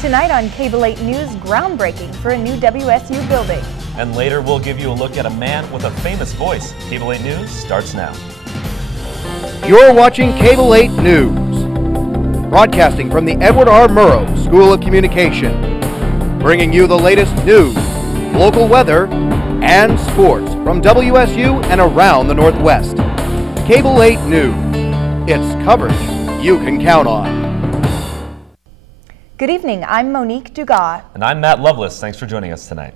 Tonight on Cable 8 News, groundbreaking for a new WSU building. And later we'll give you a look at a man with a famous voice. Cable 8 News starts now. You're watching Cable 8 News, broadcasting from the Edward R. Murrow School of Communication, bringing you the latest news, local weather, and sports from WSU and around the Northwest. Cable 8 News, it's coverage you can count on. Good evening, I'm Monique Dugas. And I'm Matt Lovelace. Thanks for joining us tonight.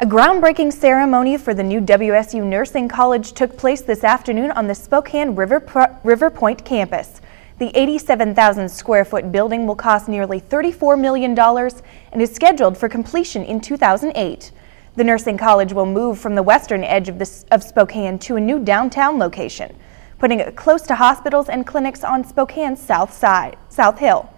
A groundbreaking ceremony for the new WSU Nursing College took place this afternoon on the Spokane River Point campus. The 87,000 square foot building will cost nearly $34 million and is scheduled for completion in 2008. The nursing college will move from the western edge of Spokane to a new downtown location, putting it close to hospitals and clinics on Spokane's South Hill.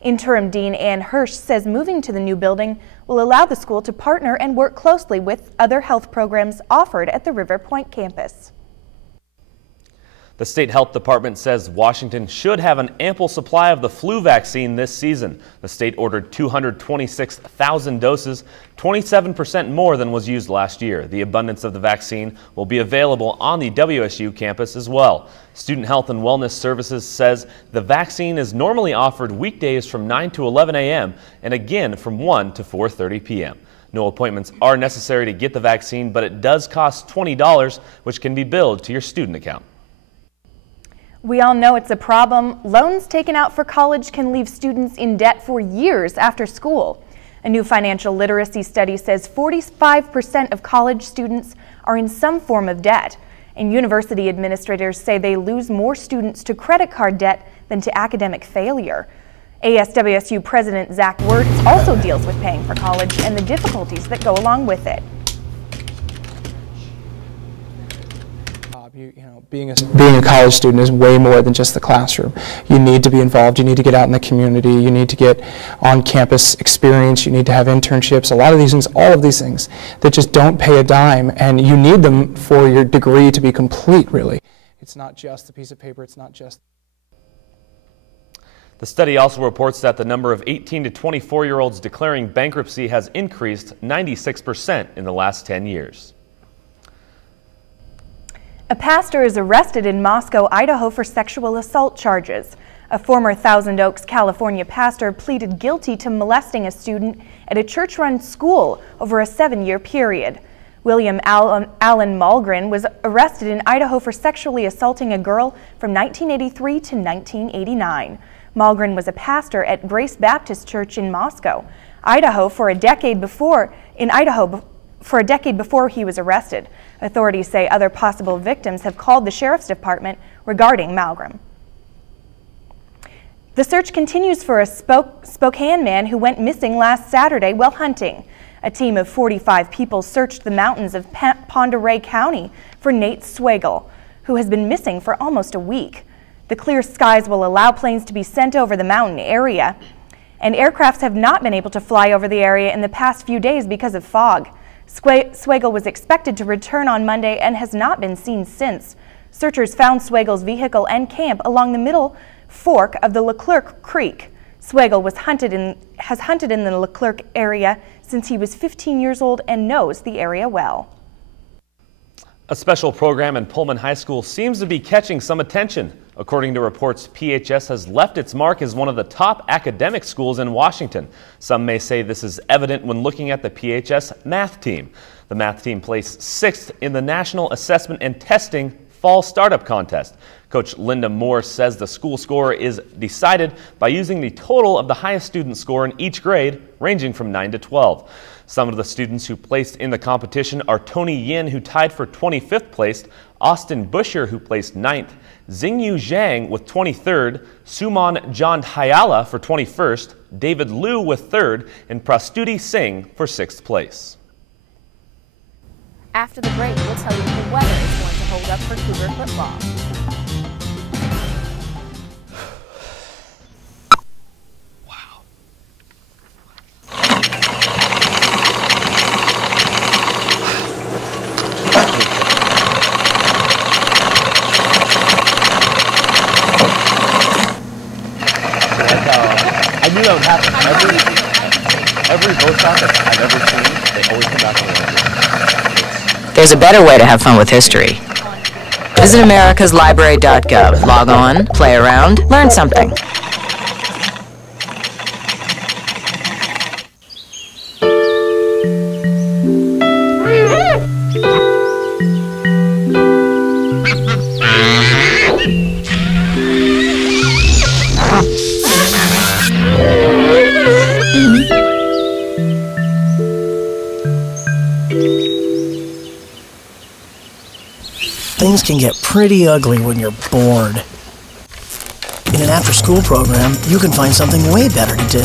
Interim Dean Ann Hirsch says moving to the new building will allow the school to partner and work closely with other health programs offered at the River Point campus. The state health department says Washington should have an ample supply of the flu vaccine this season. The state ordered 226,000 doses, 27% more than was used last year. The abundance of the vaccine will be available on the WSU campus as well. Student Health and Wellness Services says the vaccine is normally offered weekdays from 9 to 11 a.m. and again from 1 to 4:30 p.m. No appointments are necessary to get the vaccine, but it does cost $20, which can be billed to your student account. We all know it's a problem. Loans taken out for college can leave students in debt for years after school. A new financial literacy study says 45% of college students are in some form of debt, and university administrators say they lose more students to credit card debt than to academic failure. ASWSU President Zach Wirtz also deals with paying for college and the difficulties that go along with it. Being a college student is way more than just the classroom. You need to be involved, you need to get out in the community, you need to get on-campus experience, you need to have internships, a lot of these things, all of these things that just don't pay a dime, and you need them for your degree to be complete, really. It's not just the piece of paper, it's not just... The study also reports that the number of 18 to 24-year-olds declaring bankruptcy has increased 96% in the last 10 years. A pastor is arrested in Moscow, Idaho for sexual assault charges. A former Thousand Oaks, California pastor pleaded guilty to molesting a student at a church-run school over a 7-year period. William Allen Malgren was arrested in Idaho for sexually assaulting a girl from 1983 to 1989. Malgren was a pastor at Grace Baptist Church in Moscow, Idaho for a decade before he was arrested. Authorities say other possible victims have called the sheriff's department regarding Malgren. The search continues for a Spokane man who went missing last Saturday while hunting. A team of 45 people searched the mountains of Pend Oreille County for Nate Swagel, who has been missing for almost a week. The clear skies will allow planes to be sent over the mountain area, and aircrafts have not been able to fly over the area in the past few days because of fog. Swagel was expected to return on Monday and has not been seen since. Searchers found Swagel's vehicle and camp along the middle fork of the Leclerc Creek. Swagel has hunted in the Leclerc area since he was 15 years old and knows the area well. A special program in Pullman High School seems to be catching some attention. According to reports, PHS has left its mark as one of the top academic schools in Washington. Some may say this is evident when looking at the PHS math team. The math team placed 6th in the National Assessment and Testing Fall Startup Contest. Coach Linda Moore says the school score is decided by using the total of the highest student score in each grade, ranging from 9 to 12. Some of the students who placed in the competition are Tony Yin, who tied for 25th place, Austin Busher, who placed 9th, Xingyu Zhang with 23rd, Suman John Hayala for 21st, David Liu with 3rd, and Prastuti Singh for 6th place. After the break, we'll tell you if the weather is going to hold up for Cougar football. know, it happens. Every vote stop that I've ever seen, they always come back to the There's a better way to have fun with history. Visit americaslibrary.gov. Log on, play around, learn something. Things can get pretty ugly when you're bored. In an after-school program, you can find something way better to do.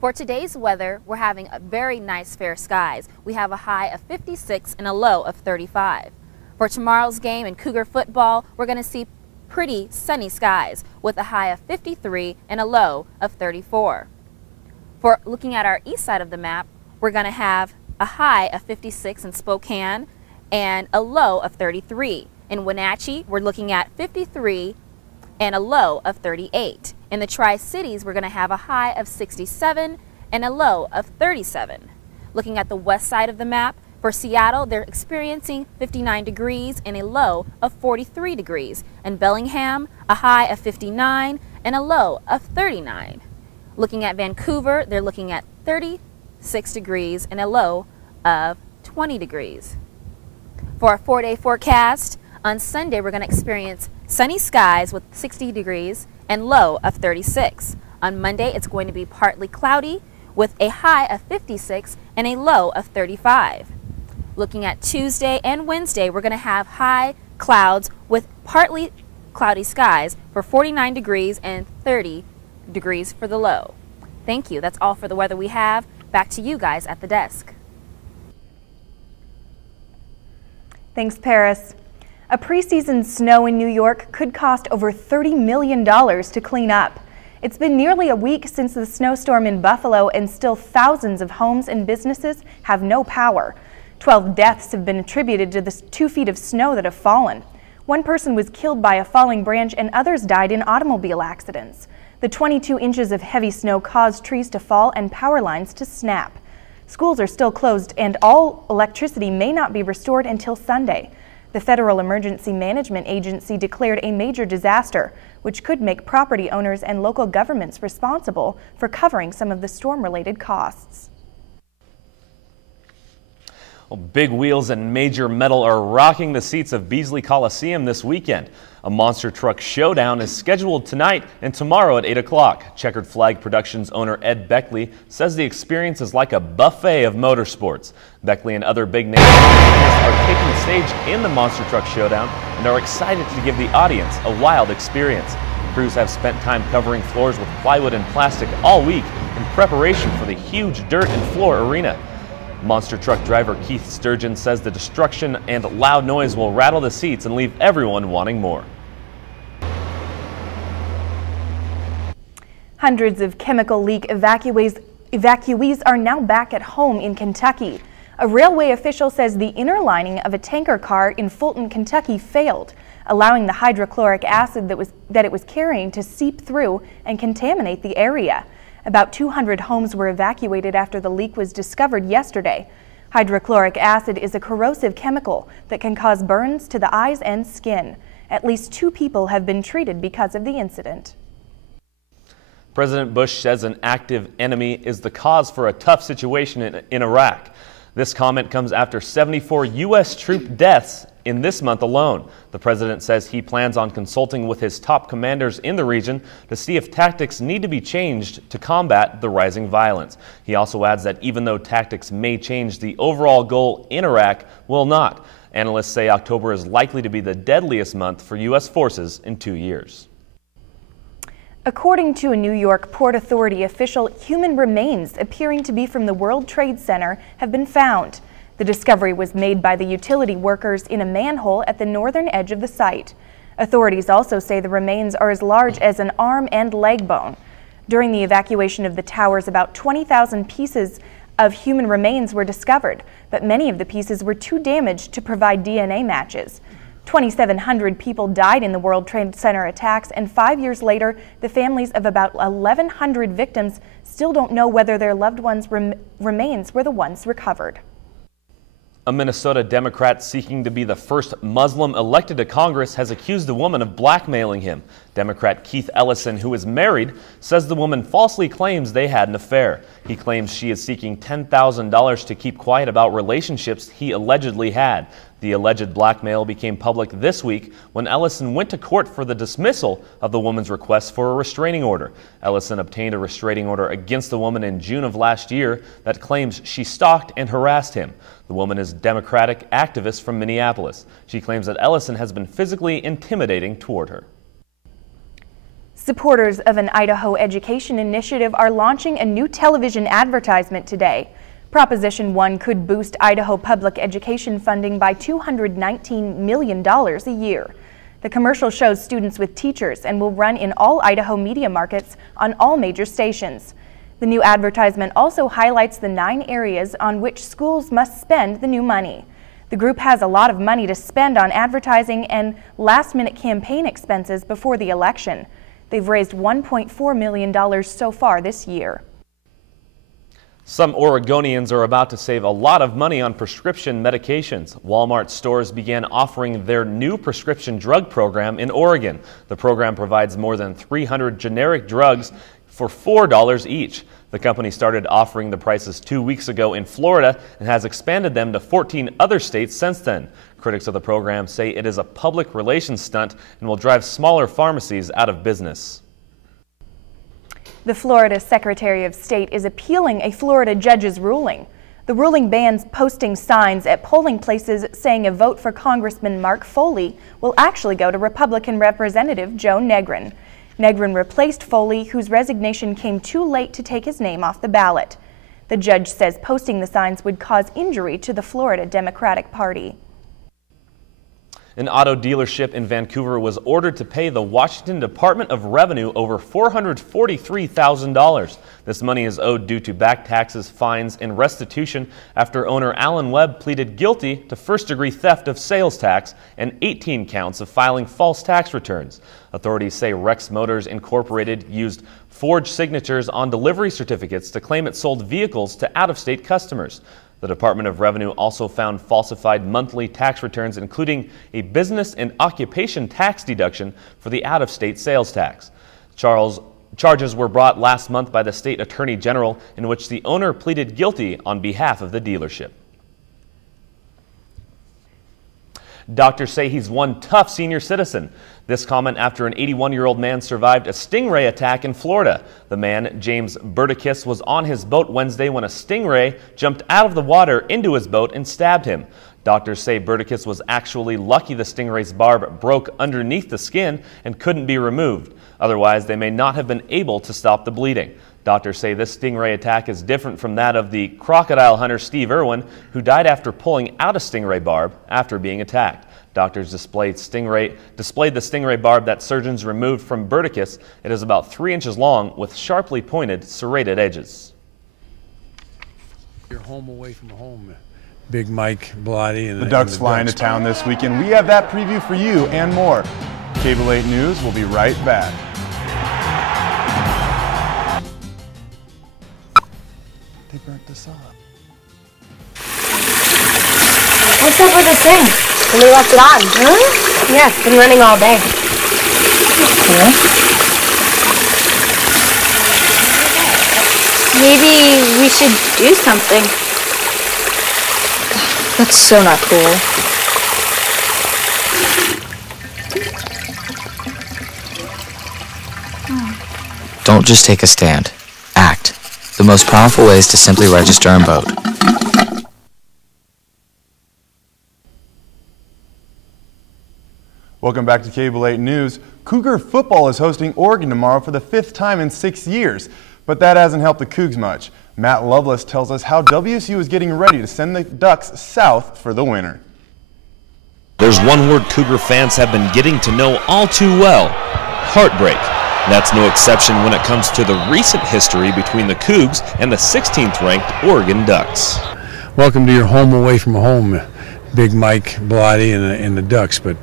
For today's weather, we're having a very nice fair skies. We have a high of 56 and a low of 35. For tomorrow's game in Cougar football, we're going to see pretty sunny skies with a high of 53 and a low of 34. For looking at our east side of the map, we're going to have a high of 56 in Spokane and a low of 33. In Wenatchee, we're looking at 53 and a low of 38. In the Tri-Cities, we're going to have a high of 67 and a low of 37. Looking at the west side of the map, for Seattle, they're experiencing 59 degrees and a low of 43 degrees. In Bellingham, a high of 59 and a low of 39. Looking at Vancouver, they're looking at 36 degrees and a low of 20 degrees. For our 4-day forecast, on Sunday we're going to experience sunny skies with 60 degrees and low of 36. On Monday it's going to be partly cloudy with a high of 56 and a low of 35. Looking at Tuesday and Wednesday, we're going to have high clouds with partly cloudy skies for 49 degrees and 30 degrees for the low. Thank you. That's all for the weather we have. Back to you guys at the desk. Thanks, Paris. A preseason snow in New York could cost over $30 million to clean up. It's been nearly a week since the snowstorm in Buffalo, and still thousands of homes and businesses have no power. 12 deaths have been attributed to the 2 feet of snow that have fallen. One person was killed by a falling branch and others died in automobile accidents. The 22 inches of heavy snow caused trees to fall and power lines to snap. Schools are still closed and all electricity may not be restored until Sunday. The Federal Emergency Management Agency declared a major disaster, which could make property owners and local governments responsible for covering some of the storm-related costs. Well, big wheels and major metal are rocking the seats of Beasley Coliseum this weekend. A monster truck showdown is scheduled tonight and tomorrow at 8 o'clock. Checkered Flag Productions owner Ed Beckley says the experience is like a buffet of motorsports. Beckley and other big names are taking the stage in the monster truck showdown and are excited to give the audience a wild experience. Crews have spent time covering floors with plywood and plastic all week in preparation for the huge dirt and floor arena. Monster truck driver Keith Sturgeon says the destruction and loud noise will rattle the seats and leave everyone wanting more. Hundreds of chemical leak evacuees are now back at home in Kentucky. A railway official says the inner lining of a tanker car in Fulton, Kentucky failed, allowing the hydrochloric acid that it was carrying to seep through and contaminate the area. About 200 homes were evacuated after the leak was discovered yesterday. Hydrochloric acid is a corrosive chemical that can cause burns to the eyes and skin. At least 2 people have been treated because of the incident. President Bush says an active enemy is the cause for a tough situation in Iraq. This comment comes after 74 U.S. troop deaths in this month alone. The president says he plans on consulting with his top commanders in the region to see if tactics need to be changed to combat the rising violence. He also adds that even though tactics may change, the overall goal in Iraq will not. Analysts say October is likely to be the deadliest month for U.S. forces in 2 years. According to a New York Port Authority official, human remains appearing to be from the World Trade Center have been found. The discovery was made by the utility workers in a manhole at the northern edge of the site. Authorities also say the remains are as large as an arm and leg bone. During the evacuation of the towers, about 20,000 pieces of human remains were discovered, but many of the pieces were too damaged to provide DNA matches. 2,700 people died in the World Trade Center attacks, and 5 years later, the families of about 1,100 victims still don't know whether their loved ones' remains were the ones recovered. A Minnesota Democrat seeking to be the first Muslim elected to Congress has accused a woman of blackmailing him. Democrat Keith Ellison, who is married, says the woman falsely claims they had an affair. He claims she is seeking $10,000 to keep quiet about relationships he allegedly had. The alleged blackmail became public this week when Ellison went to court for the dismissal of the woman's request for a restraining order. Ellison obtained a restraining order against the woman in June of last year that claims she stalked and harassed him. The woman is a Democratic activist from Minneapolis. She claims that Ellison has been physically intimidating toward her. Supporters of an Idaho education initiative are launching a new television advertisement today. Proposition 1 could boost Idaho public education funding by $219 million a year. The commercial shows students with teachers and will run in all Idaho media markets on all major stations. The new advertisement also highlights the 9 areas on which schools must spend the new money. The group has a lot of money to spend on advertising and last-minute campaign expenses before the election. They've raised $1.4 million so far this year. Some Oregonians are about to save a lot of money on prescription medications. Walmart stores began offering their new prescription drug program in Oregon. The program provides more than 300 generic drugs for $4 each. The company started offering the prices 2 weeks ago in Florida and has expanded them to 14 other states since then. Critics of the program say it is a public relations stunt and will drive smaller pharmacies out of business. The Florida Secretary of State is appealing a Florida judge's ruling. The ruling bans posting signs at polling places saying a vote for Congressman Mark Foley will actually go to Republican Representative Joe Negrin. Negrin replaced Foley, whose resignation came too late to take his name off the ballot. The judge says posting the signs would cause injury to the Florida Democratic Party. An auto dealership in Vancouver was ordered to pay the Washington Department of Revenue over $443,000. This money is owed due to back taxes, fines, and restitution after owner Alan Webb pleaded guilty to first-degree theft of sales tax and 18 counts of filing false tax returns. Authorities say Rex Motors Incorporated used forged signatures on delivery certificates to claim it sold vehicles to out-of-state customers. The Department of Revenue also found falsified monthly tax returns, including a business and occupation tax deduction for the out-of-state sales tax. Charges were brought last month by the state attorney general, in which the owner pleaded guilty on behalf of the dealership. Doctors say he's one tough senior citizen. This comment after an 81-year-old man survived a stingray attack in Florida. The man, James Burdickis, was on his boat Wednesday when a stingray jumped out of the water into his boat and stabbed him. Doctors say Burdickis was actually lucky the stingray's barb broke underneath the skin and couldn't be removed. Otherwise, they may not have been able to stop the bleeding. Doctors say this stingray attack is different from that of the crocodile hunter Steve Irwin, who died after pulling out a stingray barb after being attacked. Doctors displayed the stingray barb that surgeons removed from Burdickis. It is about 3 inches long with sharply pointed, serrated edges. You're home away from home. Big Mike Blotti and the Ducks fly into town this weekend. We have that preview for you and more. Cable 8 News will be right back. They burnt this up. What's up with this thing? We left it on. Really? Yeah, it's been running all day. Cool. Maybe we should do something. That's so not cool. Don't just take a stand. Act. The most powerful way is to simply register and vote. Welcome back to Cable 8 News. Cougar football is hosting Oregon tomorrow for the 5th time in 6 years, but that hasn't helped the Cougs much. Matt Lovelace tells us how WSU is getting ready to send the Ducks south for the winter. There's one word Cougar fans have been getting to know all too well: heartbreak. That's no exception when it comes to the recent history between the Cougs and the 16th ranked Oregon Ducks. Welcome to your home away from home. Big Mike Bloody and the Ducks. But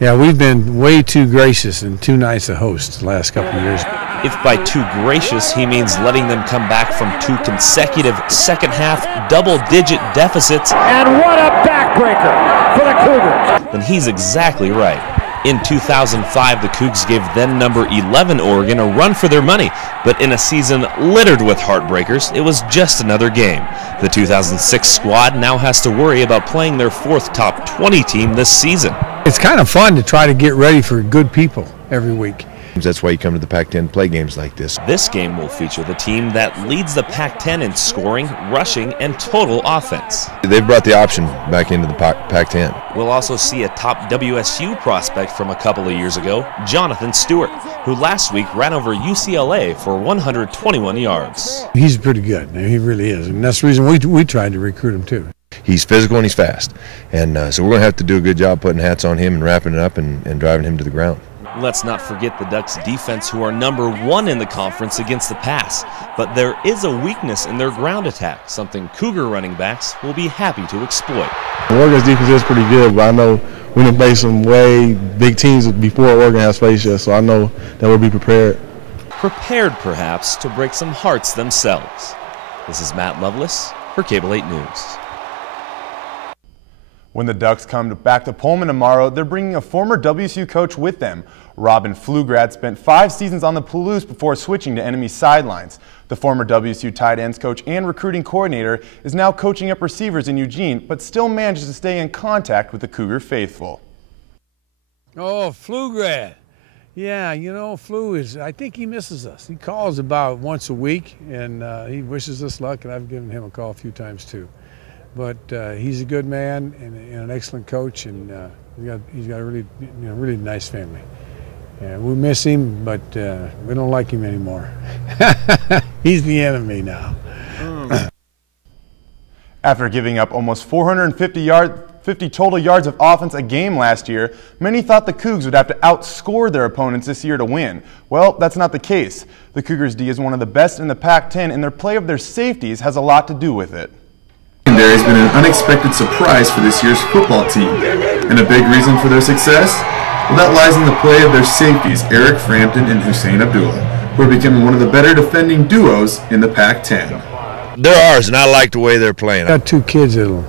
yeah, we've been way too gracious and too nice a host the last couple of years. If by too gracious he means letting them come back from 2 consecutive second-half double-digit deficits, and what a backbreaker for the Cougars, then he's exactly right. In 2005, the Cougs gave then number 11 Oregon a run for their money, but in a season littered with heartbreakers, it was just another game. The 2006 squad now has to worry about playing their 4th top 20 team this season. It's kind of fun to try to get ready for good people every week. That's why you come to the Pac-10 play games like this. This game will feature the team that leads the Pac-10 in scoring, rushing, and total offense. They've brought the option back into the Pac-10. We'll also see a top WSU prospect from a couple of years ago, Jonathan Stewart, who last week ran over UCLA for 121 yards. He's pretty good. He really is, and that's the reason we tried to recruit him too. He's physical and he's fast, and so we're going to have to do a good job putting hats on him and wrapping it up and driving him to the ground. Let's not forget the Ducks defense, who are number 1 in the conference against the pass. But there is a weakness in their ground attack, something Cougar running backs will be happy to exploit. Oregon's defense is pretty good, but I know we done faced some way big teams before Oregon has faced us, so I know that we'll be prepared. Prepared, perhaps, to break some hearts themselves. This is Matt Lovelace for Cable 8 News. When the Ducks come back to Pullman tomorrow, they're bringing a former WSU coach with them. Robin Pflugrad spent 5 seasons on the Palouse before switching to enemy sidelines. The former WSU tight ends coach and recruiting coordinator is now coaching up receivers in Eugene, but still manages to stay in contact with the Cougar faithful. Oh, Pflugrad. Yeah, you know, I think he misses us. He calls about once a week, and he wishes us luck, and I've given him a call a few times too. But he's a good man and an excellent coach, and he's got a really nice family. We miss him, but we don't like him anymore. He's the enemy now. After giving up almost 450 total yards of offense a game last year, many thought the Cougs would have to outscore their opponents this year to win. Well, that's not the case. The Cougars' D is one of the best in the Pac-10, and their play of their safeties has a lot to do with it. There has been an unexpected surprise for this year's football team, and a big reason for their success? Well, that lies in the play of their safeties, Eric Frampton and Hussein Abdullah, who are becoming one of the better defending duos in the Pac-10. They're ours, and I like the way they're playing. I got 2 kids that'll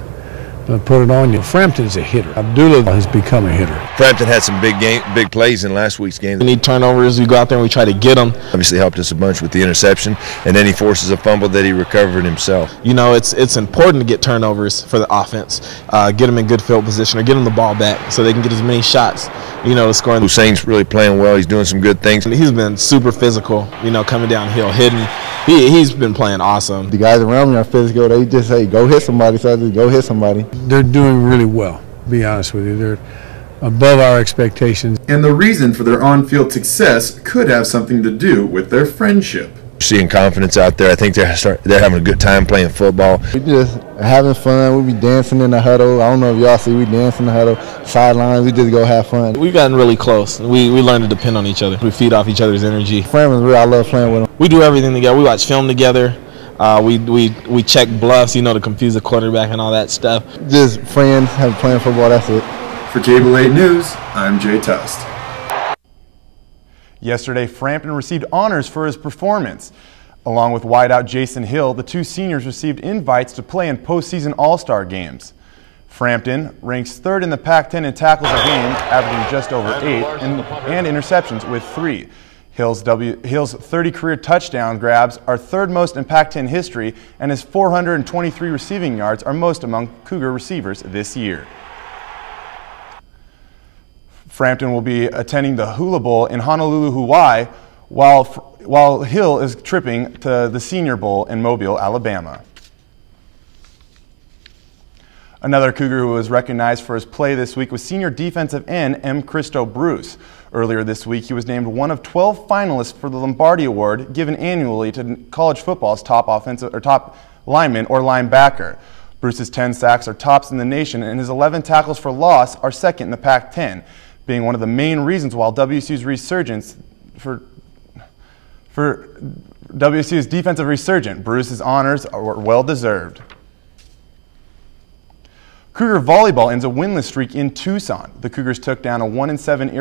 put it on you. Frampton's a hitter. Abdullah has become a hitter. Frampton had some big plays in last week's game. We need turnovers. We go out there and we try to get them. Obviously helped us a bunch with the interception, and then he forces a fumble that he recovered himself. You know, it's important to get turnovers for the offense. Get them in good field position or get them the ball back so they can get as many shots, to score. Hussein's really playing well. He's doing some good things. He's been super physical, coming downhill, hitting. He's been playing awesome. The guys around me are physical. They just say, go hit somebody, so I just go hit somebody. They're doing really well, to be honest with you. They're above our expectations. And the reason for their on-field success could have something to do with their friendship. Seeing confidence out there. I think they're having a good time playing football. We just having fun. We be dancing in the huddle. I don't know if y'all see, we dance in the huddle. Sidelines, we just go have fun. We've gotten really close. We learn to depend on each other. We feed off each other's energy. Frampton's real. I love playing with them. We do everything together. We watch film together. We check bluffs, to confuse the quarterback and all that stuff. Just friends, playing football, that's it. For Cable 8 News, I'm Jay Tust. Yesterday, Frampton received honors for his performance. Along with wideout Jason Hill, the 2 seniors received invites to play in postseason All-Star games. Frampton ranks 3rd in the Pac-10 in tackles a game, averaging just over 8, and interceptions with 3. Hill's 30 career touchdown grabs are 3rd most in Pac-10 history, and his 423 receiving yards are most among Cougar receivers this year. Frampton will be attending the Hula Bowl in Honolulu, Hawaii, while Hill is tripping to the Senior Bowl in Mobile, Alabama. Another Cougar who was recognized for his play this week was senior defensive end M. Christo Bruce. Earlier this week, he was named one of 12 finalists for the Lombardi Award, given annually to college football's top lineman or linebacker. Bruce's 10 sacks are tops in the nation, and his 11 tackles for loss are 2nd in the Pac-10. Being one of the main reasons why WSU's resurgence for WSU's defensive resurgence. Bruce's honors are well deserved. Cougar volleyball ends a winless streak in Tucson. The Cougars took down a 1-7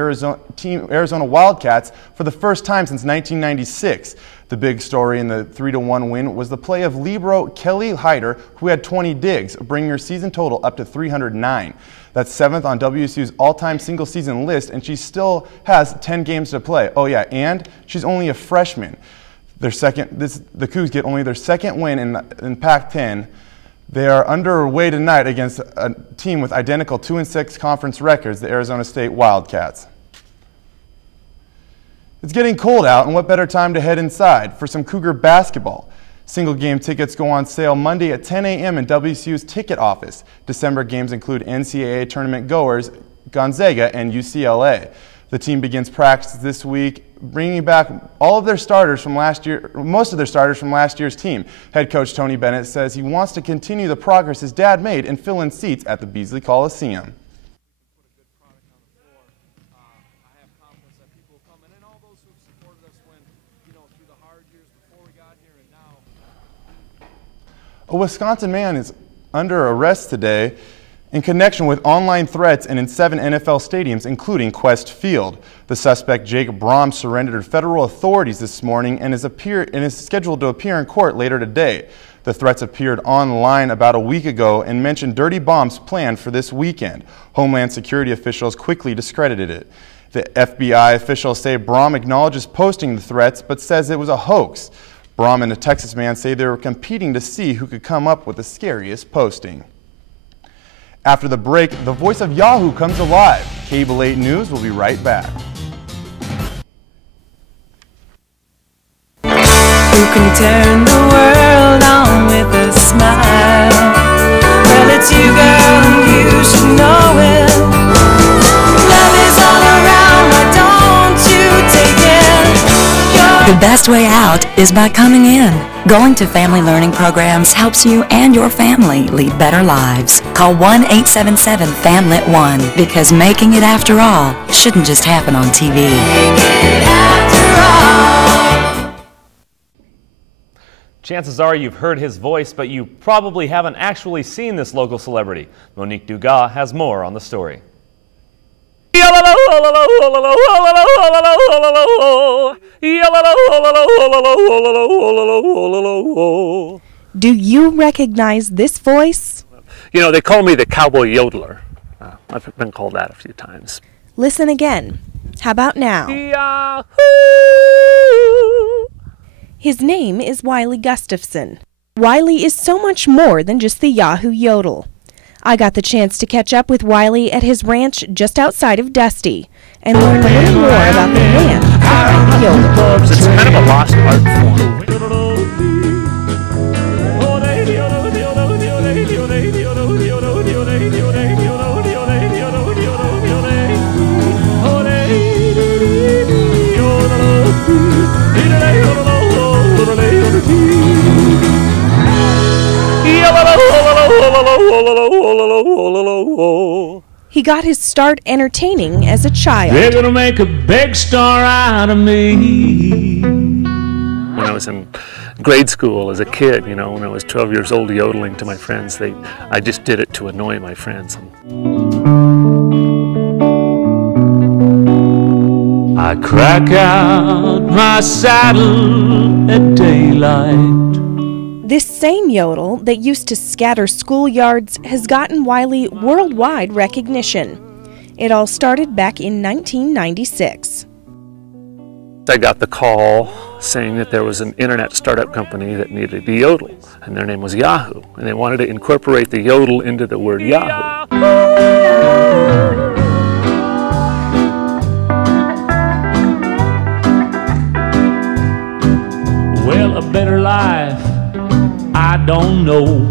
Arizona Wildcats for the first time since 1996. The big story in the 3-1 win was the play of libero Kelly Hyder, who had 20 digs, bringing her season total up to 309. That's 7th on WSU's all-time single-season list, and she still has 10 games to play. Oh yeah, and she's only a freshman. The Cougs get only their second win in Pac-10. They are underway tonight against a team with identical 2-6 conference records, the Arizona State Wildcats. It's getting cold out, and what better time to head inside for some Cougar basketball. Single game tickets go on sale Monday at 10 a.m. in WSU's ticket office. December games include NCAA tournament goers Gonzaga and UCLA. The team begins practice this week, bringing back all of their starters from last year, most of their starters from last year's team. Head coach Tony Bennett says he wants to continue the progress his dad made and fill in seats at the Beasley Coliseum. A Wisconsin man is under arrest today in connection with online threats and in 7 NFL stadiums, including Quest Field. The suspect, Jake Brom, surrendered to federal authorities this morning and is scheduled to appear in court later today. The threats appeared online about a week ago and mentioned dirty bombs planned for this weekend. Homeland Security officials quickly discredited it. The FBI officials say Brom acknowledges posting the threats but says it was a hoax. Brom and a Texas man say they were competing to see who could come up with the scariest posting. After the break, the voice of Yahoo comes alive. Cable 8 News will be right back. Who can turn the world on with a smile? Well, it's you, girl, and you should know it. Love is all around, why don't you take it? The best way out is by coming in. Going to family learning programs helps you and your family lead better lives. Call 1-877-FAMLIT-1 because making it after all shouldn't just happen on TV. Chances are you've heard his voice, but you probably haven't actually seen this local celebrity. Monique Dugas has more on the story. Do you recognize this voice? You know, they call me the cowboy yodeler. I've been called that a few times. Listen again. How about now? Yahoo! His name is Wiley Gustafson. Wiley is so much more than just the Yahoo yodel. I got the chance to catch up with Wiley at his ranch just outside of Dusty and learn a little more about the man behind the yodel. It's kind of a lost art form. He got his start entertaining as a child. They're gonna make a big star out of me. When I was in grade school as a kid, you know, when I was 12 years old yodeling to my friends, I just did it to annoy my friends. I crack out my saddle at daylight. This same yodel that used to scatter schoolyards has gotten Wiley worldwide recognition. It all started back in 1996. I got the call saying that there was an internet startup company that needed a yodel, and their name was Yahoo, and they wanted to incorporate the yodel into the word Yahoo. Well, a better life, I don't know.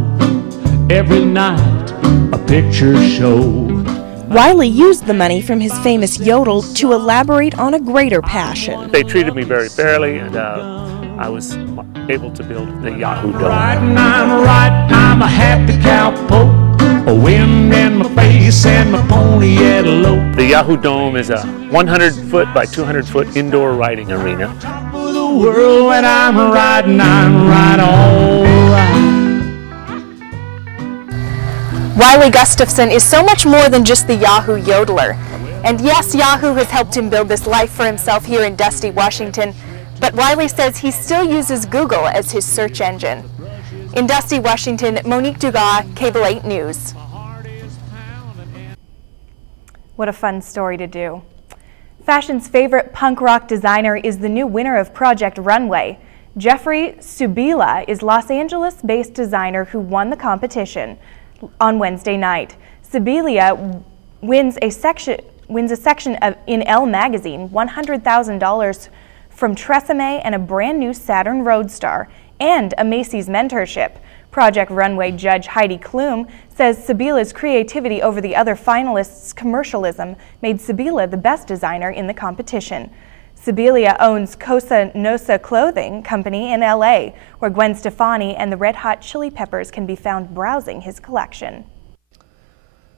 Every night, a picture show. Wiley used the money from his famous yodel to elaborate on a greater passion. They treated me very fairly, and I was able to build the Yahoo Dome. I'm a happy cowpoke, a wind in my face and my pony at a lope. The Yahoo Dome is a 100-foot by 200-foot indoor riding arena. Top of the world when I'm riding all right. Wiley Gustafson is so much more than just the Yahoo yodeler. And yes, Yahoo has helped him build this life for himself here in Dusty, Washington, but Wiley says he still uses Google as his search engine. In Dusty, Washington, Monique Dugas, Cable 8 News. What a fun story to do. Fashion's favorite punk rock designer is the new winner of Project Runway. Jeffrey Subila is Los Angeles-based designer who won the competition on Wednesday night. Subila wins a section in Elle magazine, $100,000 from Tresemme and a brand new Saturn Roadstar, and a Macy's mentorship. Project Runway judge Heidi Klum says Subila's creativity over the other finalists' commercialism made Subila the best designer in the competition. Subila owns Cosa Nosa Clothing Company in LA, where Gwen Stefani and the Red Hot Chili Peppers can be found browsing his collection.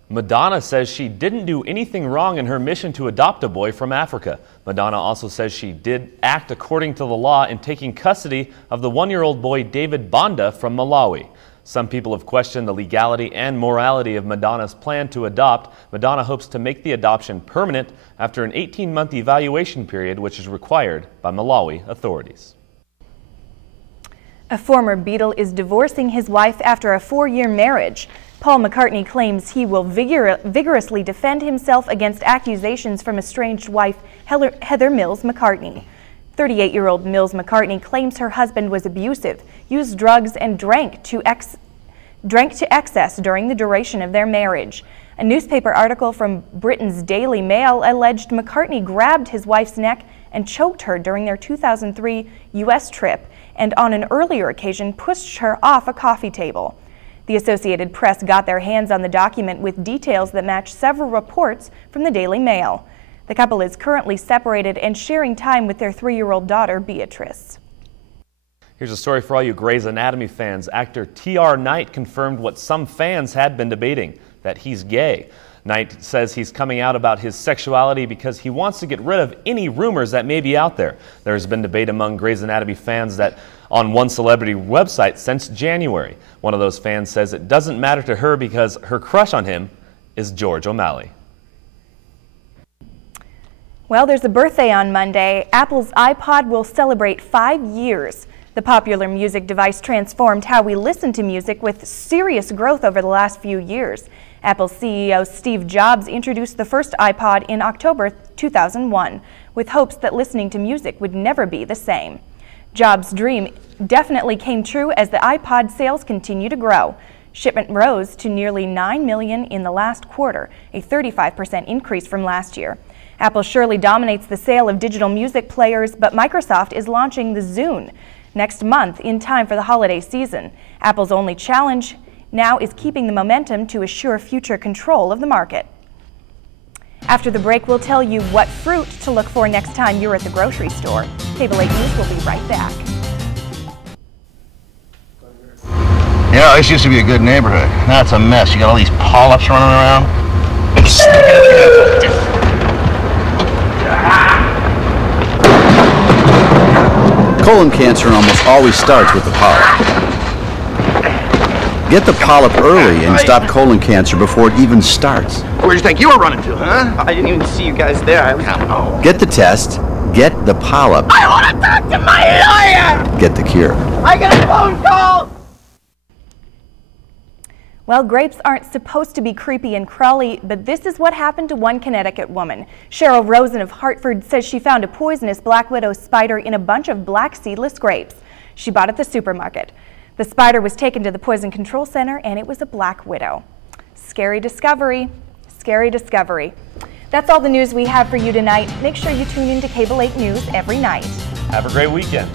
Madonna says she didn't do anything wrong in her mission to adopt a boy from Africa. Madonna also says she did act according to the law in taking custody of the one-year-old boy David Banda from Malawi. Some people have questioned the legality and morality of Madonna's plan to adopt. Madonna hopes to make the adoption permanent after an 18-month evaluation period, which is required by Malawi authorities. A former Beatle is divorcing his wife after a 4-year marriage. Paul McCartney claims he will vigorously defend himself against accusations from estranged wife Heather Mills McCartney. 38-year-old Mills McCartney claims her husband was abusive, used drugs, and drank to excess during the duration of their marriage. A newspaper article from Britain's Daily Mail alleged McCartney grabbed his wife's neck and choked her during their 2003 U.S. trip, and on an earlier occasion pushed her off a coffee table. The Associated Press got their hands on the document with details that match several reports from the Daily Mail. The couple is currently separated and sharing time with their 3-year-old daughter, Beatrice. Here's a story for all you Grey's Anatomy fans. Actor T.R. Knight confirmed what some fans had been debating, that he's gay. Knight says he's coming out about his sexuality because he wants to get rid of any rumors that may be out there. There's been debate among Grey's Anatomy fans that on one celebrity website since January. One of those fans says it doesn't matter to her because her crush on him is George O'Malley. Well, there's a birthday on Monday. Apple's iPod will celebrate 5 years. The popular music device transformed how we listen to music with serious growth over the last few years. Apple CEO Steve Jobs introduced the first iPod in October 2001, with hopes that listening to music would never be the same. Jobs' dream definitely came true as the iPod sales continue to grow. Shipment rose to nearly 9 million in the last quarter, a 35% increase from last year. Apple surely dominates the sale of digital music players, but Microsoft is launching the Zune next month in time for the holiday season. Apple's only challenge now is keeping the momentum to assure future control of the market. After the break, we'll tell you what fruit to look for next time you're at the grocery store. Cable 8 News will be right back. You know, this used to be a good neighborhood. Now it's a mess. You got all these polyps running around. Colon cancer almost always starts with the polyp. Get the polyp early and stop colon cancer before it even starts. Where'd you think you were running to, huh? I didn't even see you guys there. I was... Oh. Get the test, get the polyp. I want to talk to my lawyer! Get the cure. I got a phone call! Well, grapes aren't supposed to be creepy and crawly, but this is what happened to one Connecticut woman. Cheryl Rosen of Hartford says she found a poisonous black widow spider in a bunch of black seedless grapes she bought at the supermarket. The spider was taken to the Poison Control Center, and it was a black widow. Scary discovery. Scary discovery. That's all the news we have for you tonight. Make sure you tune in to Cable 8 News every night. Have a great weekend.